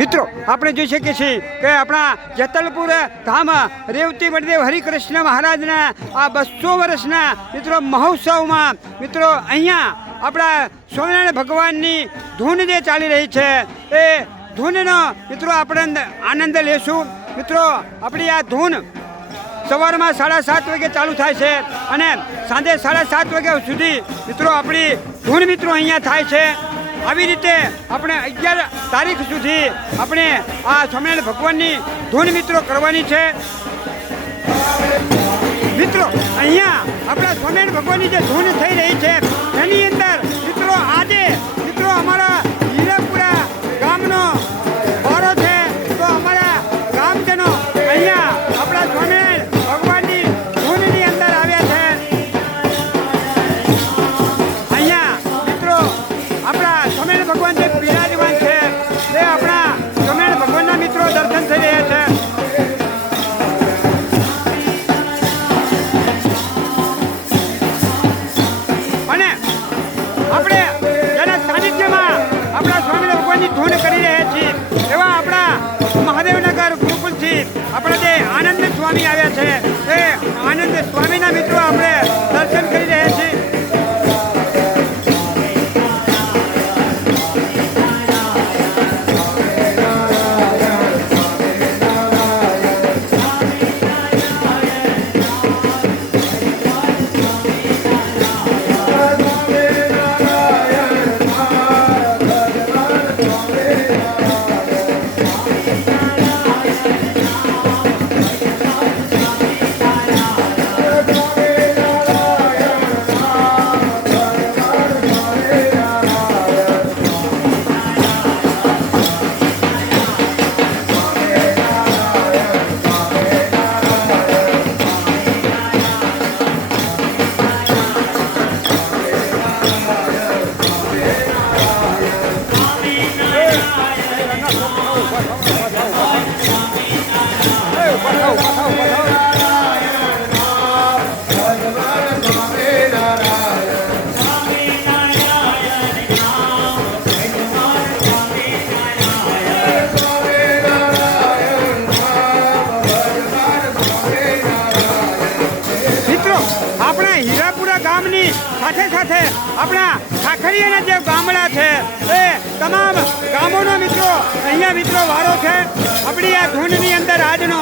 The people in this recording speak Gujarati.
મિત્રો આપણે જોઈ શકીએ છીએ કે આપણા જેતલપુર ધામ રેવતી વડદેવ હરિકૃષ્ણ મહારાજના આ 200 વર્ષના મિત્રો મહોત્સવમાં મિત્રો અહીંયા આપણા સ્વામિનારાયણ ભગવાનની ધૂન જે ચાલી રહી છે એ ધૂનનો મિત્રો આપણે આનંદ લેશું. મિત્રો આપણી આ ધૂન સવારમાં 7:30 વાગે ચાલુ થાય છે અને સાંજે 7:30 વાગ્યા સુધી મિત્રો આપણી ધૂન મિત્રો અહીંયા થાય છે. આવી રીતે આપણે 11 તારીખ સુધી આપણે આ સ્વામિનારાયણ ભગવાનની ધૂન મિત્રો કરવાની છે. મિત્રો અહીંયા આપણા સ્વામિનારાયણ ભગવાનની જે ધૂન થઈ રહી છે એની અંદર મિત્રો આજે મિત્રો અમારા હીરાપુરા ગામનો વારો છે. તો અમારા ગામજનો અહીંયા આપણા સ્વામિનારાયણ ભગવાનની ધૂનની અંદર આવ્યા છે. અહીંયા મિત્રો આપણા સ્વામિનારાયણ ભગવાન જે બિરાજમાન છે તે આપણા સ્વામિનારાયણ ભગવાનના મિત્રો દર્શન થઈ રહ્યા છે. અને આપણે જેના સાનિધ્યમાં આપણા સ્વામિનારાયણ ભગવાનની ધૂન કરી રહ્યા છીએ એવા આપણા મહાદેવનગર ગુરુકુલથી આપણા જે આનંદ સ્વામી આવ્યા છે એ આનંદ સ્વામીના મિત્રો આપણે દર્શન કરી રહ્યા છીએ. સાથે સાથે આપણા ખાખરીયાના જે ગામડા છે એ તમામ ગામોના મિત્રો અહીંયા મિત્રો વારો છે આપણી આ ધૂનની અંદર આજનો.